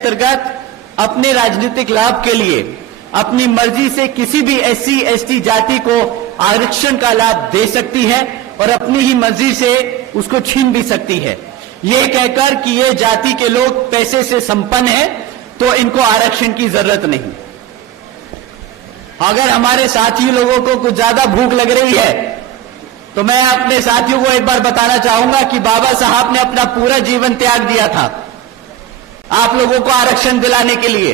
अंतर्गत अपने राजनीतिक लाभ के लिए अपनी मर्जी से किसी भी एससी एसटी जाति को आरक्षण का लाभ दे सकती है और अपनी ही मर्जी से उसको छीन भी सकती है। यह कहकर कि ये जाति के लोग पैसे से संपन्न हैं तो इनको आरक्षण की जरूरत नहीं। अगर हमारे साथी लोगों को कुछ ज्यादा भूख लग रही है तो मैं अपने साथियों को एक बार बताना चाहूंगा कि बाबा साहब ने अपना पूरा जीवन त्याग दिया था आप लोगों को आरक्षण दिलाने के लिए।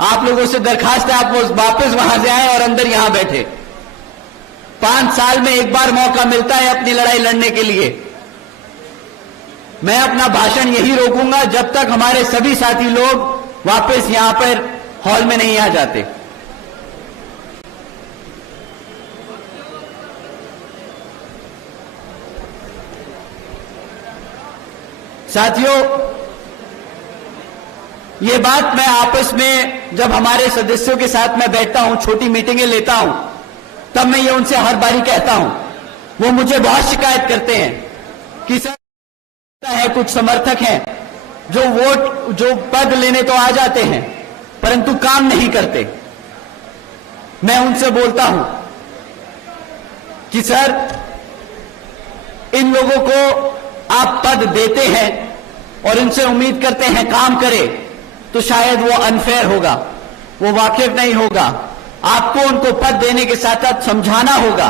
आप लोगों से दरखास्त है आप वापस वहां से आए और अंदर यहां बैठे। 5 साल में एक बार मौका मिलता है अपनी लड़ाई लड़ने के लिए। मैं अपना भाषण यही रोकूंगा जब तक हमारे सभी साथी लोग वापस यहां पर हॉल में नहीं आ जाते। साथियों, ये बात मैं आपस में जब हमारे सदस्यों के साथ मैं बैठता हूं, छोटी मीटिंगें लेता हूं, तब मैं ये उनसे हर बारी कहता हूं। वो मुझे बहुत शिकायत करते हैं कि सर है कुछ समर्थक हैं जो पद लेने तो आ जाते हैं परंतु काम नहीं करते। मैं उनसे बोलता हूं कि सर इन लोगों को आप पद देते हैं और इनसे उम्मीद करते हैं काम करे तो शायद वो अनफेयर होगा, वो वाकिफ नहीं होगा। आपको उनको पद देने के साथ साथ समझाना होगा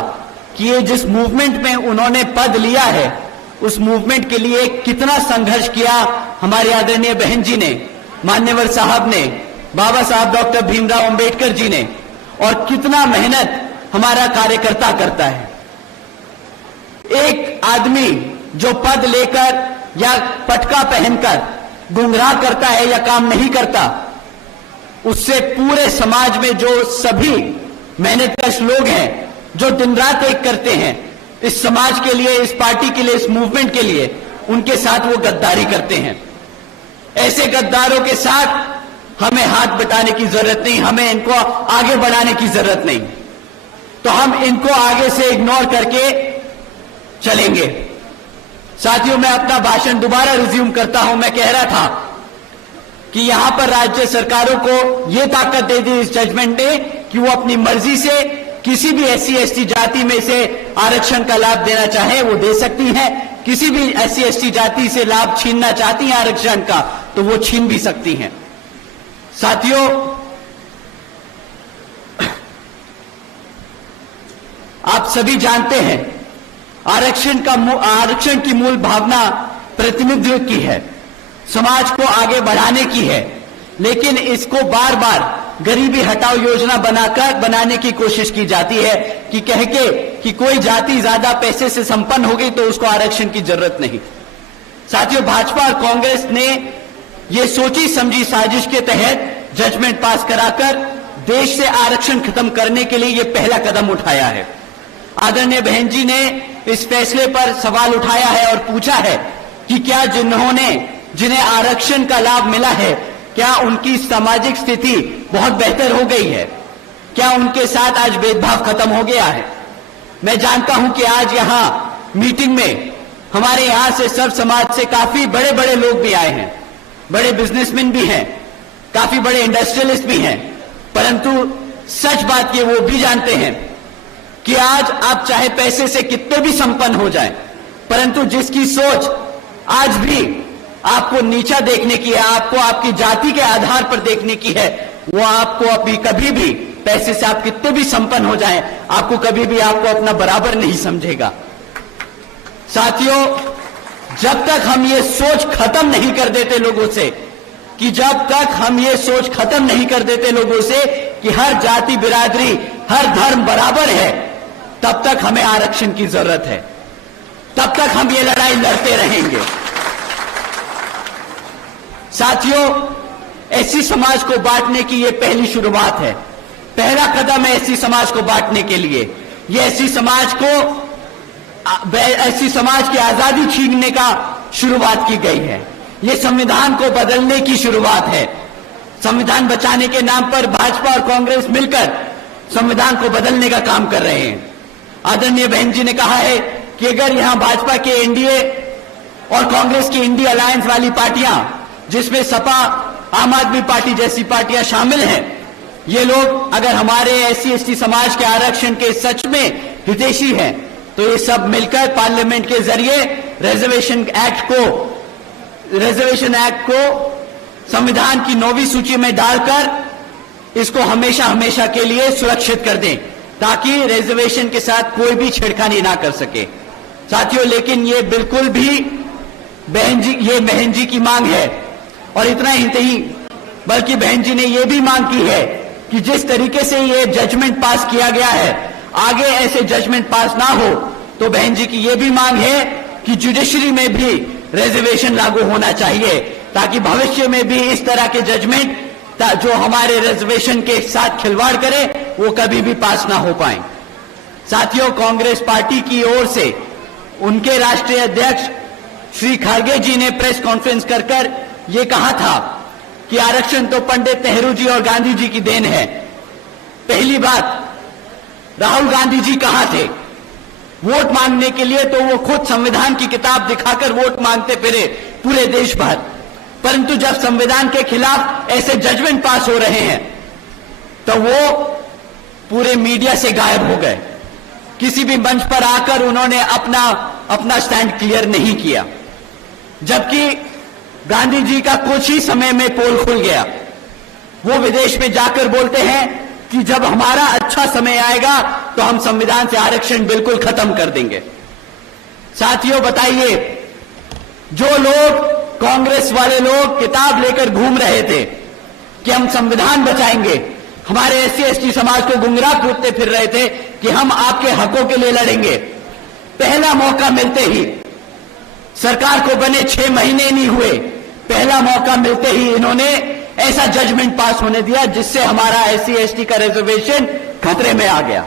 कि ये जिस मूवमेंट में उन्होंने पद लिया है उस मूवमेंट के लिए कितना संघर्ष किया हमारे आदरणीय बहन जी ने, मान्यवर साहब ने, बाबा साहब डॉक्टर भीमराव अंबेडकर जी ने, और कितना मेहनत हमारा कार्यकर्ता करता है। एक आदमी जो पद लेकर या पटका पहनकर गुमराह करता है या काम नहीं करता, उससे पूरे समाज में जो सभी मेहनतकश लोग हैं जो दिन रात एक करते हैं इस समाज के लिए, इस पार्टी के लिए, इस मूवमेंट के लिए, उनके साथ वो गद्दारी करते हैं। ऐसे गद्दारों के साथ हमें हाथ बटाने की जरूरत नहीं, हमें इनको आगे बढ़ाने की जरूरत नहीं। तो हम इनको आगे से इग्नोर करके चलेंगे। साथियों, मैं अपना भाषण दोबारा रिज्यूम करता हूं। मैं कह रहा था कि यहां पर राज्य सरकारों को यह ताकत दे दी इस जजमेंट ने कि वो अपनी मर्जी से किसी भी एससी एसटी जाति में से आरक्षण का लाभ देना चाहे वो दे सकती हैं। किसी भी एससी एसटी जाति से लाभ छीनना चाहती हैं आरक्षण का तो वो छीन भी सकती हैं। साथियों, आप सभी जानते हैं आरक्षण की मूल भावना प्रतिनिधित्व की है, समाज को आगे बढ़ाने की है, लेकिन इसको बार बार गरीबी हटाओ योजना बनाने की कोशिश की जाती है कि कह के कि कोई जाति ज्यादा पैसे से संपन्न हो गई तो उसको आरक्षण की जरूरत नहीं। साथियों, भाजपा और कांग्रेस ने यह सोची समझी साजिश के तहत जजमेंट पास कराकर देश से आरक्षण खत्म करने के लिए यह पहला कदम उठाया है। आदरणीय बहन जी ने इस फैसले पर सवाल उठाया है और पूछा है कि क्या जिन्हें आरक्षण का लाभ मिला है क्या उनकी सामाजिक स्थिति बहुत बेहतर हो गई है, क्या उनके साथ आज भेदभाव खत्म हो गया है। मैं जानता हूं कि आज यहां मीटिंग में हमारे यहां से सर्व समाज से काफी बड़े बड़े लोग भी आए हैं, बड़े बिजनेसमैन भी हैं, काफी बड़े इंडस्ट्रियलिस्ट भी हैं, परंतु सच बात ये वो भी जानते हैं कि आज आप चाहे पैसे से कितने भी संपन्न हो जाएं, परंतु जिसकी सोच आज भी आपको नीचा देखने की है, आपको आपकी जाति के आधार पर देखने की है, वो आपको अभी कभी भी पैसे से आप कितने भी संपन्न हो जाएं, आपको कभी भी आपको अपना बराबर नहीं समझेगा। साथियों, जब तक हम ये सोच खत्म नहीं कर देते लोगों से कि हर जाति बिरादरी, हर धर्म बराबर है, तब तक हमें आरक्षण की जरूरत है, तब तक हम ये लड़ाई लड़ते रहेंगे। साथियों, एससी समाज को बांटने की ये पहली शुरुआत है, पहला कदम है एससी समाज को बांटने के लिए। ये एससी समाज की आजादी छीनने का शुरुआत की गई है, ये संविधान को बदलने की शुरुआत है। संविधान बचाने के नाम पर भाजपा और कांग्रेस मिलकर संविधान को बदलने का काम कर रहे हैं। आदरणीय बहन जी ने कहा है कि अगर यहां भाजपा के एनडीए और कांग्रेस की इंडिया अलायंस वाली पार्टियां जिसमें सपा आम आदमी पार्टी जैसी पार्टियां शामिल हैं, ये लोग अगर हमारे एससी एसटी समाज के आरक्षण के सच में हितैषी हैं, तो ये सब मिलकर पार्लियामेंट के जरिए रिजर्वेशन एक्ट को संविधान की 9वीं सूची में डालकर इसको हमेशा हमेशा के लिए सुरक्षित कर दें, ताकि रिजर्वेशन के साथ कोई भी छेड़खानी ना कर सके। साथियों, लेकिन ये बिल्कुल भी बहन जी की मांग है, और इतना ही नहीं, बल्कि बहन जी ने ये भी मांग की है कि जिस तरीके से ये जजमेंट पास किया गया है, आगे ऐसे जजमेंट पास ना हो, तो बहन जी की ये भी मांग है कि जुडिशरी में भी रिजर्वेशन लागू होना चाहिए, ताकि भविष्य में भी इस तरह के जजमेंट जो हमारे रिजर्वेशन के साथ खिलवाड़ करे, वो कभी भी पास ना हो पाए। साथियों, कांग्रेस पार्टी की ओर से उनके राष्ट्रीय अध्यक्ष श्री खड़गे जी ने प्रेस कॉन्फ्रेंस कर ये कहा था कि आरक्षण तो पंडित नेहरू जी और गांधी जी की देन है। पहली बात, राहुल गांधी जी कहां थे वोट मांगने के लिए? तो वो खुद संविधान की किताब दिखाकर वोट मांगते फिरे पूरे देश भर, परंतु जब संविधान के खिलाफ ऐसे जजमेंट पास हो रहे हैं तो वो पूरे मीडिया से गायब हो गए। किसी भी मंच पर आकर उन्होंने अपना स्टैंड क्लियर नहीं किया, जबकि गांधी जी का कुछ ही समय में पोल खुल गया। वो विदेश में जाकर बोलते हैं कि जब हमारा अच्छा समय आएगा तो हम संविधान से आरक्षण बिल्कुल खत्म कर देंगे। साथियों, बताइए, जो लोग कांग्रेस वाले लोग किताब लेकर घूम रहे थे कि हम संविधान बचाएंगे, हमारे एससी एसटी समाज को गुमराह कूदते फिर रहे थे कि हम आपके हकों के लिए लड़ेंगे, पहला मौका मिलते ही, सरकार को बने 6 महीने नहीं हुए, पहला मौका मिलते ही इन्होंने ऐसा जजमेंट पास होने दिया जिससे हमारा एससी एसटी का रिजर्वेशन खतरे में आ गया।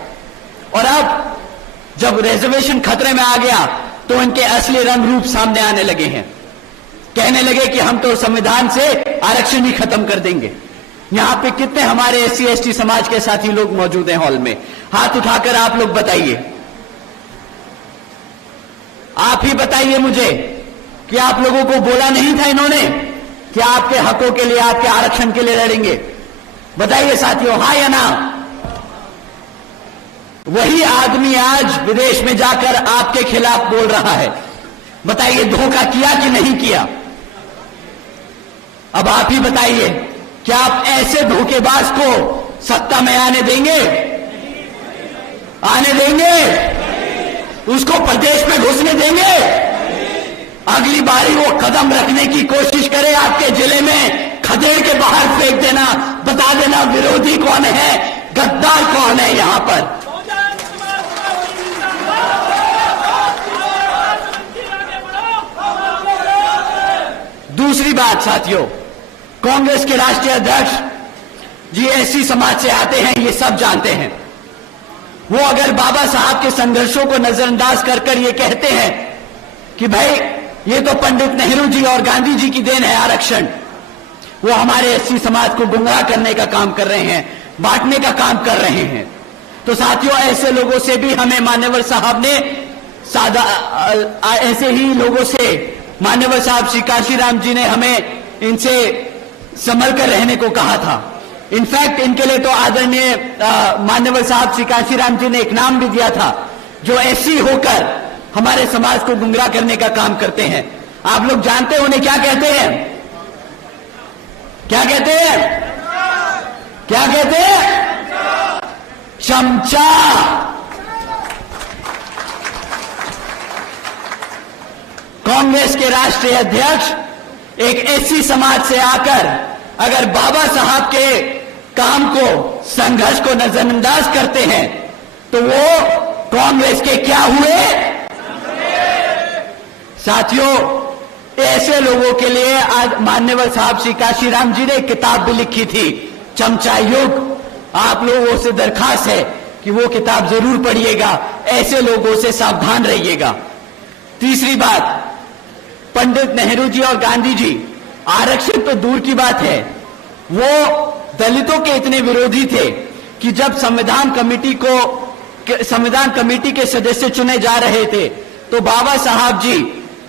और अब जब रिजर्वेशन खतरे में आ गया तो इनके असली रंग रूप सामने आने लगे हैं। कहने लगे कि हम तो संविधान से आरक्षण ही खत्म कर देंगे। यहां पे कितने हमारे एससी एसटी समाज के साथी लोग मौजूद हैं हॉल में? हाथ उठाकर आप लोग बताइए, आप ही बताइए मुझे कि आप लोगों को बोला नहीं था इन्होंने कि आपके हकों के लिए, आपके आरक्षण के लिए लड़ेंगे? बताइए साथियों, हाँ या ना? वही आदमी आज विदेश में जाकर आपके खिलाफ बोल रहा है। बताइए, धोखा किया कि नहीं किया? अब आप ही बताइए, क्या आप ऐसे धोखेबाज को सत्ता में आने देंगे? आने देंगे? उसको प्रदेश में घुसने देंगे? अगली बारी वो कदम रखने की कोशिश करे आपके जिले में, खदेड़ के बाहर फेंक देना, बता देना विरोधी कौन है, गद्दार कौन है यहां पर। दूसरी बात साथियों, कांग्रेस के राष्ट्रीय अध्यक्ष जी एससी समाज से आते हैं, ये सब जानते हैं। वो अगर बाबा साहब के संघर्षों को नजरअंदाज कर ये कहते हैं कि भाई ये तो पंडित नेहरू जी और गांधी जी की देन है आरक्षण, वो हमारे एससी समाज को गुमराह करने का काम कर रहे हैं, बांटने का काम कर रहे हैं, तो साथियों ऐसे लोगों से भी हमें मान्यवर साहब ने ऐसे ही लोगों से मान्यवर साहब श्री काशीराम जी ने हमें इनसे संभल कर रहने को कहा था। इनफैक्ट इनके लिए तो आदरणीय मान्यवर साहब श्री काशीराम जी ने एक नाम भी दिया था, जो एससी होकर हमारे समाज को गुमराह करने का काम करते हैं। आप लोग जानते हैं उन्हें क्या कहते हैं? क्या कहते हैं? क्या कहते हैं? चमचा। कांग्रेस के राष्ट्रीय अध्यक्ष एक एससी समाज से आकर अगर बाबा साहब के काम को, संघर्ष को नजरअंदाज करते हैं तो वो कांग्रेस के क्या हुए? साथियों, ऐसे लोगों के लिए आज मान्यवर साहब श्री काशीराम जी ने एक किताब भी लिखी थी, चमचा युग। आप लोगों से दरखास्त है कि वो किताब जरूर पढ़िएगा, ऐसे लोगों से सावधान रहिएगा। तीसरी बात, पंडित नेहरू जी और गांधी जी आरक्षण तो दूर की बात है, वो दलितों के इतने विरोधी थे कि जब संविधान कमेटी के सदस्य चुने जा रहे थे तो बाबा साहब जी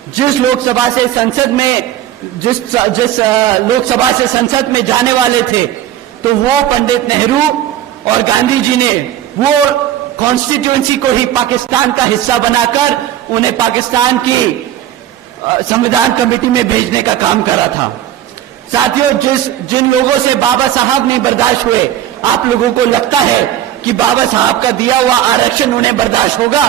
जिस लोकसभा से संसद में जिस लोकसभा से संसद में जाने वाले थे, तो वो पंडित नेहरू और गांधी जी ने वो कॉन्स्टिट्यूएंसी को ही पाकिस्तान का हिस्सा बनाकर उन्हें पाकिस्तान की संविधान कमेटी में भेजने का काम करा था। साथियों, जिन लोगों से बाबा साहब नहीं बर्दाश्त हुए, आप लोगों को लगता है कि बाबा साहब का दिया हुआ आरक्षण उन्हें बर्दाश्त होगा?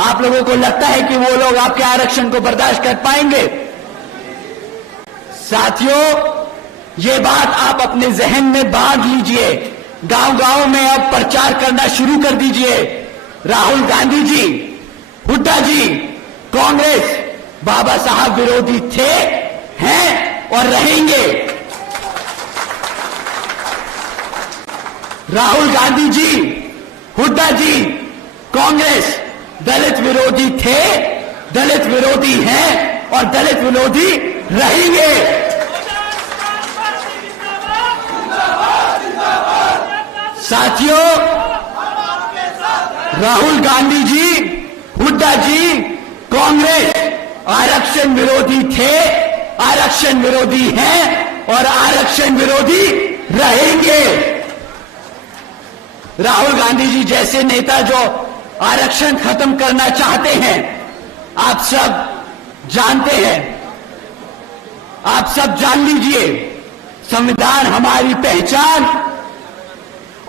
आप लोगों को लगता है कि वो लोग आपके आरक्षण को बर्दाश्त कर पाएंगे? साथियों, ये बात आप अपने जहन में बांध लीजिए। गांव-गांव में अब प्रचार करना शुरू कर दीजिए। राहुल गांधी जी, हुड्डा जी, कांग्रेस बाबा साहब विरोधी थे, हैं और रहेंगे। राहुल गांधी जी, हुड्डा जी, कांग्रेस दलित विरोधी थे, दलित विरोधी हैं और दलित विरोधी रहेंगे। साथियों, राहुल गांधी जी, हुड्डा जी, कांग्रेस आरक्षण विरोधी थे, आरक्षण विरोधी हैं और आरक्षण विरोधी रहेंगे। राहुल गांधी जी जैसे नेता जो आरक्षण खत्म करना चाहते हैं, आप सब जानते हैं, आप सब जान लीजिए, संविधान हमारी पहचान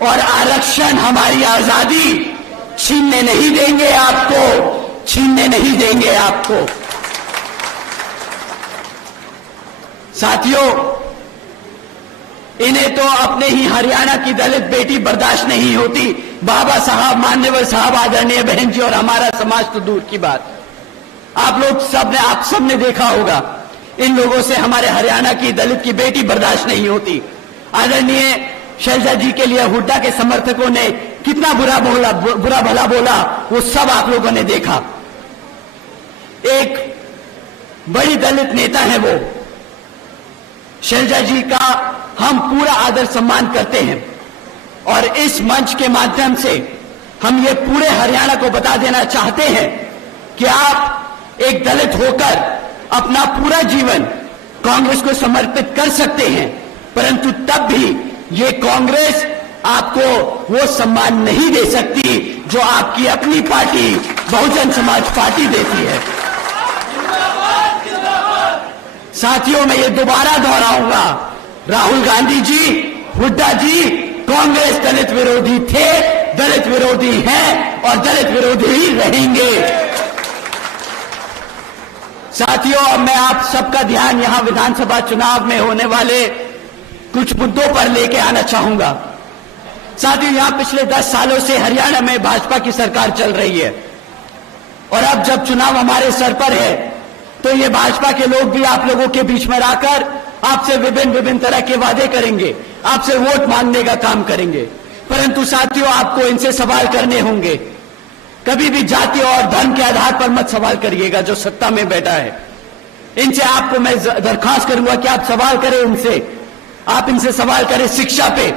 और आरक्षण हमारी आजादी छीनने नहीं देंगे आपको, छीनने नहीं देंगे आपको। साथियों, इन्हें तो अपने ही हरियाणा की दलित बेटी बर्दाश्त नहीं होती। बाबा साहब, मान्यवर साहब, आदरणीय बहन जी और हमारा समाज तो दूर की बात। आप सब ने देखा होगा, इन लोगों से हमारे हरियाणा की दलित की बेटी बर्दाश्त नहीं होती। आदरणीय शैलजा जी के लिए हुड्डा के समर्थकों ने कितना बुरा भला बोला, वो सब आप लोगों ने देखा। एक बड़ी दलित नेता है वो, शैलजा जी का हम पूरा आदर सम्मान करते हैं और इस मंच के माध्यम से हम ये पूरे हरियाणा को बता देना चाहते हैं कि आप एक दलित होकर अपना पूरा जीवन कांग्रेस को समर्पित कर सकते हैं, परंतु तब भी ये कांग्रेस आपको वो सम्मान नहीं दे सकती जो आपकी अपनी पार्टी बहुजन समाज पार्टी देती है। साथियों, मैं ये दोबारा दोहराऊंगा, राहुल गांधी जी, हुड्डा जी, कांग्रेस दलित विरोधी थे, दलित विरोधी हैं और दलित विरोधी ही रहेंगे। साथियों, अब मैं आप सबका ध्यान यहां विधानसभा चुनाव में होने वाले कुछ मुद्दों पर लेके आना चाहूंगा। साथियों, यहां पिछले 10 सालों से हरियाणा में भाजपा की सरकार चल रही है और अब जब चुनाव हमारे सर पर है तो ये भाजपा के लोग भी आप लोगों के बीच में आकर आपसे विभिन्न तरह के वादे करेंगे, आपसे वोट मांगने का काम करेंगे। परंतु साथियों, आपको इनसे सवाल करने होंगे। कभी भी जाति और धर्म के आधार पर मत सवाल करिएगा जो सत्ता में बैठा है। इनसे आपको मैं दरखास्त करूंगा कि आप सवाल करें इनसे, आप इनसे सवाल करें शिक्षा पे,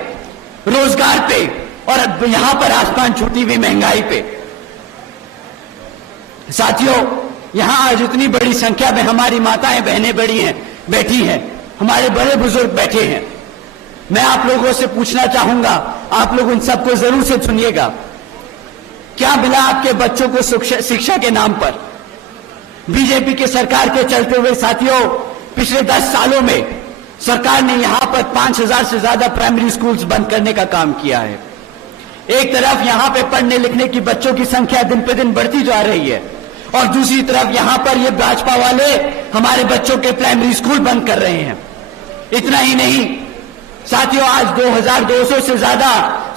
रोजगार पे और यहां पर आसमान छूटी हुई महंगाई पे। साथियों, यहां आज इतनी बड़ी संख्या में हमारी माताएं बहनें बैठी हैं, हमारे बड़े बुजुर्ग बैठे हैं। मैं आप लोगों से पूछना चाहूंगा, आप लोग उन सबको जरूर से सुनिएगा, क्या मिला आपके बच्चों को शिक्षा के नाम पर? बीजेपी के सरकार के चलते हुए साथियों, पिछले 10 सालों में सरकार ने यहां पर 5000 से ज्यादा प्राइमरी स्कूल्स बंद करने का काम किया है। एक तरफ यहां पे पढ़ने लिखने की बच्चों की संख्या दिन पे दिन बढ़ती जा रही है और दूसरी तरफ यहां पर ये भाजपा वाले हमारे बच्चों के प्राइमरी स्कूल बंद कर रहे हैं। इतना ही नहीं साथियों, आज 2200 से ज्यादा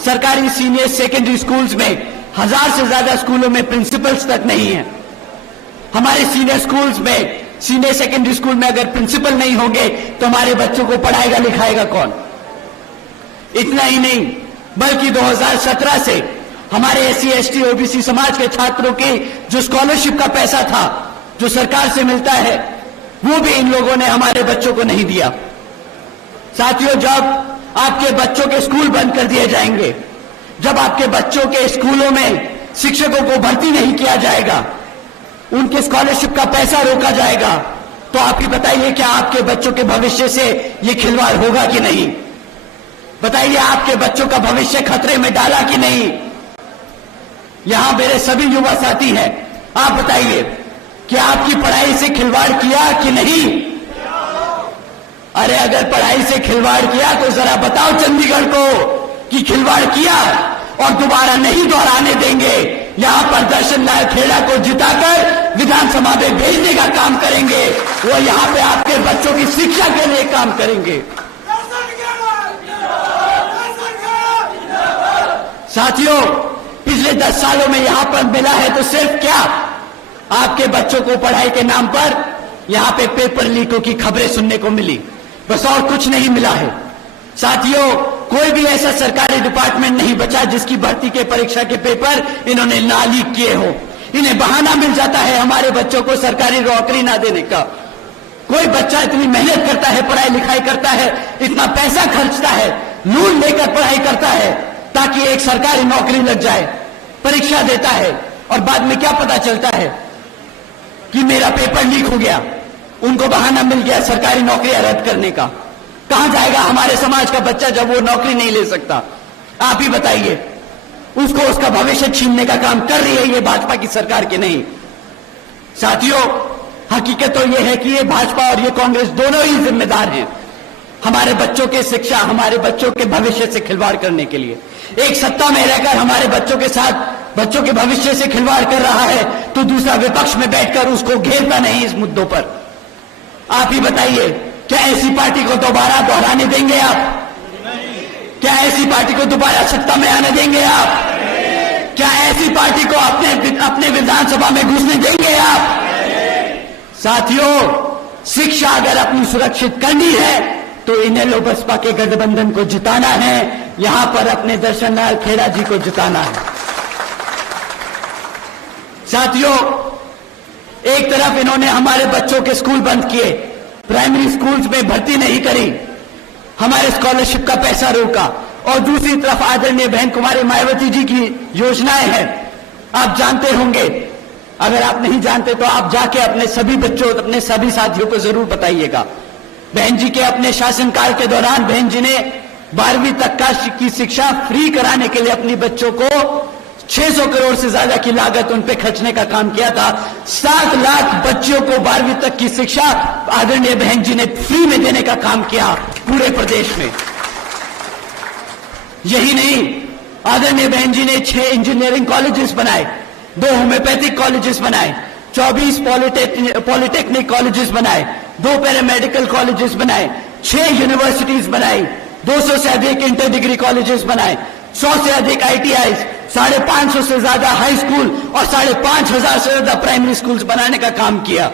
सरकारी सीनियर सेकेंडरी स्कूल्स में 1000 से ज्यादा स्कूलों में प्रिंसिपल्स तक नहीं है। हमारे सीनियर स्कूल्स में, सीनियर सेकेंडरी स्कूल में अगर प्रिंसिपल नहीं होंगे तो हमारे बच्चों को पढ़ाएगा लिखाएगा कौन? इतना ही नहीं, बल्कि 2017 से हमारे SC ST OBC समाज के छात्रों की जो स्कॉलरशिप का पैसा था जो सरकार से मिलता है, वो भी इन लोगों ने हमारे बच्चों को नहीं दिया। साथियों, जब आपके बच्चों के स्कूल बंद कर दिए जाएंगे, जब आपके बच्चों के स्कूलों में शिक्षकों को भर्ती नहीं किया जाएगा, उनके स्कॉलरशिप का पैसा रोका जाएगा, तो आप ही बताइए, क्या आपके बच्चों के भविष्य से ये खिलवाड़ होगा कि नहीं? बताइए, आपके बच्चों का भविष्य खतरे में डाला कि नहीं? यहां मेरे सभी युवा साथी हैं, आप बताइए कि आपकी पढ़ाई से खिलवाड़ किया कि नहीं? अरे अगर पढ़ाई से खिलवाड़ किया तो जरा बताओ चंडीगढ़ को कि खिलवाड़ किया, और दोबारा नहीं दोहराने देंगे। यहां पर दर्शन लाल खेड़ा को जिताकर विधानसभा में भेजने का काम करेंगे। वो यहां पे आपके बच्चों की शिक्षा के लिए काम करेंगे। साथियों, पिछले 10 सालों में यहां पर मिला है तो सिर्फ क्या, आपके बच्चों को पढ़ाई के नाम पर यहां पे पेपर लीकों की खबरें सुनने को मिली, बस और कुछ नहीं मिला है। साथियों, कोई भी ऐसा सरकारी डिपार्टमेंट नहीं बचा जिसकी भर्ती के परीक्षा के पेपर इन्होंने ना लीक किए हो। इन्हें बहाना मिल जाता है हमारे बच्चों को सरकारी नौकरी ना देने का। कोई बच्चा इतनी मेहनत करता है, पढ़ाई लिखाई करता है, इतना पैसा खर्चता है, लोन लेकर पढ़ाई करता है ताकि एक सरकारी नौकरी लग जाए, परीक्षा देता है और बाद में क्या पता चलता है कि मेरा पेपर लीक हो गया, उनको बहाना मिल गया सरकारी नौकरियां रद्द करने का। कहां जाएगा हमारे समाज का बच्चा जब वो नौकरी नहीं ले सकता? आप ही बताइए। उसको उसका भविष्य छीनने का काम कर रही है ये भाजपा की सरकार के नहीं। साथियों, हकीकत तो ये है कि ये भाजपा और ये कांग्रेस दोनों ही जिम्मेदार हैं हमारे बच्चों के शिक्षा, हमारे बच्चों के भविष्य से खिलवाड़ करने के लिए। एक सत्ता में रहकर हमारे बच्चों के साथ बच्चों के भविष्य से खिलवाड़ कर रहा है तो दूसरा विपक्ष में बैठकर उसको घेरता नहीं इस मुद्दों पर। आप ही बताइए, क्या ऐसी पार्टी को दोबारा दोहराने देंगे आप? क्या ऐसी पार्टी को दोबारा सत्ता में आने देंगे आप? क्या ऐसी पार्टी को अपने विधानसभा में घुसने देंगे आप? साथियों, शिक्षा अगर अपनी सुरक्षित करनी है तो इनेलो बसपा के गठबंधन को जिताना है, यहां पर अपने दर्शन लाल खेड़ा जी को जिताना है। साथियों, एक तरफ इन्होंने हमारे बच्चों के स्कूल बंद किए, प्राइमरी स्कूल्स में भर्ती नहीं करी, हमारे स्कॉलरशिप का पैसा रोका, और दूसरी तरफ आदरणीय बहन कुमारी मायावती जी की योजनाएं हैं। आप जानते होंगे, अगर आप नहीं जानते तो आप जाके अपने सभी बच्चों, अपने सभी साथियों को जरूर बताइएगा। बहन जी के अपने शासनकाल के दौरान बहन जी ने 12वीं तक की शिक्षा फ्री कराने के लिए अपनी बच्चों को 600 करोड़ से ज्यादा की लागत उन पे खर्चने का काम किया था। 7 लाख बच्चों को 12वीं तक की शिक्षा आदरणीय बहन जी ने फ्री में देने का काम किया पूरे प्रदेश में। यही नहीं, आदरणीय बहन जी ने 6 इंजीनियरिंग कॉलेजेस बनाए, 2 होम्योपैथिक कॉलेजेस बनाए, 24 पॉलिटेक्निक कॉलेजेस बनाए, 2 पैरामेडिकल कॉलेजेस बनाए, 6 यूनिवर्सिटीज बनाई, 200 से अधिक इंटर डिग्री कॉलेजेस बनाए, 100 से अधिक ITIs, 550 से ज्यादा हाई स्कूल और 5,500 से ज्यादा प्राइमरी स्कूल्स बनाने का काम किया।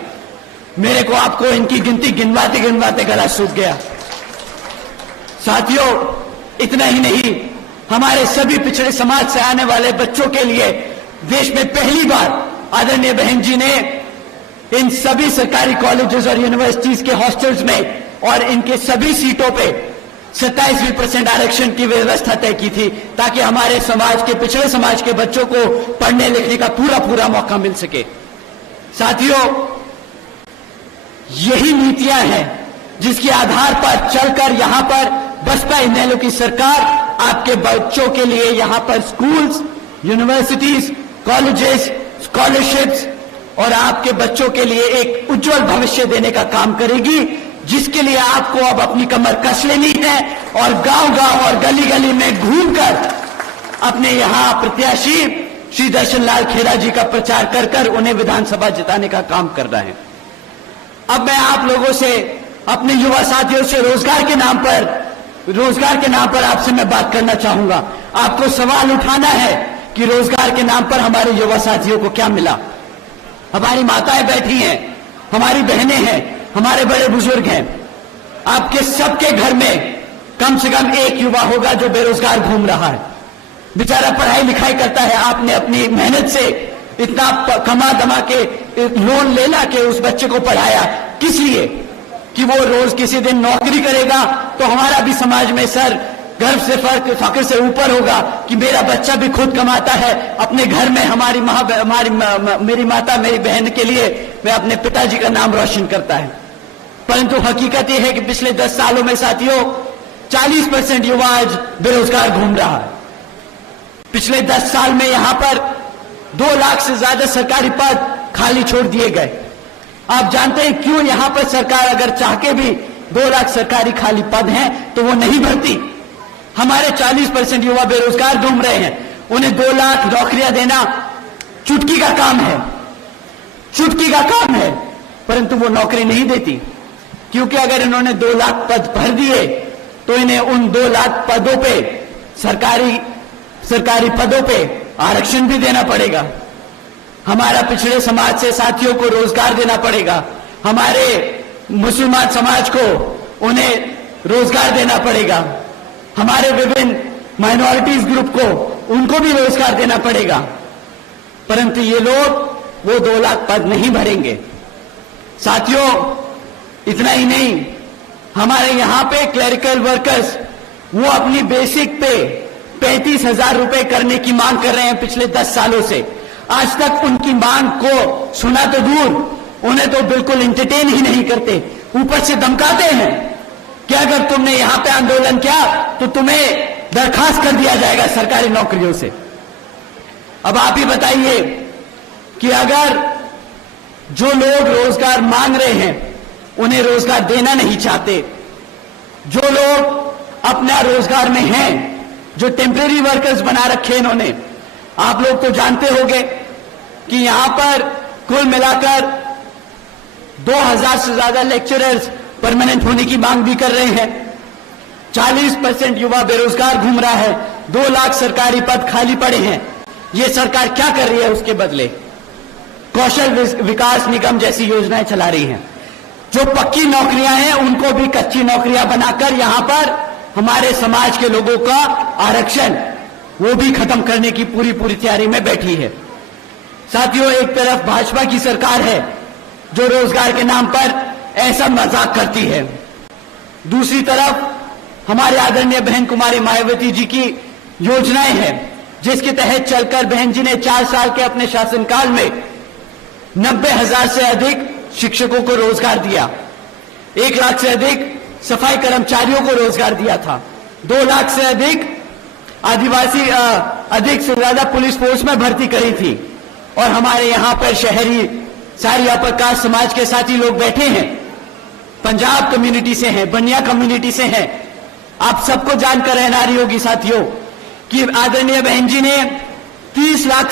मेरे को आपको इनकी गिनती गिनवाते गिनवाते गला सूख गया। साथियों, इतना ही नहीं, हमारे सभी पिछड़े समाज से आने वाले बच्चों के लिए देश में पहली बार आदरणीय बहन जी ने इन सभी सरकारी कॉलेजेस और यूनिवर्सिटीज के हॉस्टल्स में और इनके सभी सीटों पे 27% आरक्षण की व्यवस्था तय की थी ताकि हमारे समाज के, पिछड़े समाज के बच्चों को पढ़ने लिखने का पूरा मौका मिल सके। साथियों, यही नीतियां हैं जिसके आधार पर चलकर यहां पर बसपा इनेलो की सरकार आपके बच्चों के लिए यहां पर स्कूल्स, यूनिवर्सिटीज, कॉलेजेस, स्कॉलरशिप्स और आपके बच्चों के लिए एक उज्जवल भविष्य देने का काम करेगी, जिसके लिए आपको अब अपनी कमर कस लेनी है और गांव-गांव और गली-गली में घूमकर अपने यहां प्रत्याशी श्री दर्शन लाल खेड़ा जी का प्रचार कर कर उन्हें विधानसभा जिताने का काम कर रहे हैं। अब मैं आप लोगों से, अपने युवा साथियों से रोजगार के नाम पर आपसे मैं बात करना चाहूंगा। आपको सवाल उठाना है कि रोजगार के नाम पर हमारे युवा साथियों को क्या मिला। हमारी माताएं बैठी हैं, हमारी बहनें हैं, हमारे बड़े बुजुर्ग हैं। आपके सबके घर में कम से कम एक युवा होगा जो बेरोजगार घूम रहा है, बेचारा पढ़ाई लिखाई करता है। आपने अपनी मेहनत से इतना कमा दमा के लोन ले ला के उस बच्चे को पढ़ाया, किस लिए? कि वो रोज किसी दिन नौकरी करेगा तो हमारा भी समाज में सर गर्व से फख्र से ऊपर होगा कि मेरा बच्चा भी खुद कमाता है, अपने घर में मेरी माता, मेरी बहन के लिए मैं अपने पिताजी का नाम रोशन करता है। परंतु हकीकत यह है कि पिछले 10 सालों में साथियों 40% युवा आज बेरोजगार घूम रहा है। पिछले 10 साल में यहां पर 2 लाख से ज्यादा सरकारी पद खाली छोड़ दिए गए। आप जानते हैं क्यों? यहां पर सरकार अगर चाह के भी 2 लाख सरकारी खाली पद हैं तो वो नहीं भरती। हमारे 40% युवा बेरोजगार घूम रहे हैं, उन्हें 2 लाख नौकरियां देना चुटकी का काम है, चुटकी का काम है, परंतु वो नौकरी नहीं देती, क्योंकि अगर इन्होंने 2 लाख पद भर दिए तो इन्हें उन 2 लाख पदों पे सरकारी पदों पे आरक्षण भी देना पड़ेगा। हमारा पिछड़े समाज से साथियों को रोजगार देना पड़ेगा, हमारे मुसलमान समाज को उन्हें रोजगार देना पड़ेगा, हमारे विभिन्न माइनॉरिटीज ग्रुप को उनको भी रोजगार देना पड़ेगा, परंतु ये लोग वो 2 लाख पद नहीं भरेंगे। साथियों, इतना ही नहीं, हमारे यहां पे क्लरिकल वर्कर्स वो अपनी बेसिक पे 35,000 रुपए करने की मांग कर रहे हैं पिछले 10 सालों से। आज तक उनकी मांग को सुना तो दूर, उन्हें तो बिल्कुल एंटरटेन ही नहीं करते, ऊपर से धमकाते हैं कि अगर तुमने यहां पे आंदोलन किया तो तुम्हें दरखास्त कर दिया जाएगा सरकारी नौकरियों से। अब आप ही बताइए कि अगर जो लोग रोजगार मांग रहे हैं उन्हें रोजगार देना नहीं चाहते, जो लोग अपना रोजगार में हैं, जो टेम्परेरी वर्कर्स बना रखे इन्होंने, आप लोग तो जानते होंगे कि यहां पर कुल मिलाकर 2000 से ज्यादा लेक्चरर्स परमानेंट होने की मांग भी कर रहे हैं। 40% युवा बेरोजगार घूम रहा है, 2 लाख सरकारी पद खाली पड़े हैं। ये सरकार क्या कर रही है उसके बदले? कौशल विकास निगम जैसी योजनाएं चला रही हैं। जो पक्की नौकरियां हैं उनको भी कच्ची नौकरियां बनाकर यहां पर हमारे समाज के लोगों का आरक्षण वो भी खत्म करने की पूरी तैयारी में बैठी है। साथियों, एक तरफ भाजपा की सरकार है जो रोजगार के नाम पर ऐसा मजाक करती है, दूसरी तरफ हमारे आदरणीय बहन कुमारी मायावती जी की योजनाएं हैं जिसके तहत चलकर बहन जी ने 4 साल के अपने शासनकाल में 90,000 से अधिक शिक्षकों को रोजगार दिया, 1 लाख से अधिक सफाई कर्मचारियों को रोजगार दिया था, 2 लाख से अधिक आदिवासी अधिक से ज्यादा पुलिस फोर्स में भर्ती करी थी। और हमारे यहां पर शहरी सारी अपर कास्ट समाज के साथी लोग बैठे हैं, पंजाब कम्युनिटी से हैं, बनिया कम्युनिटी से हैं। आप सबको जानकर रहनारी होगी साथियों कि आदरणीय बहन जी ने 30 लाख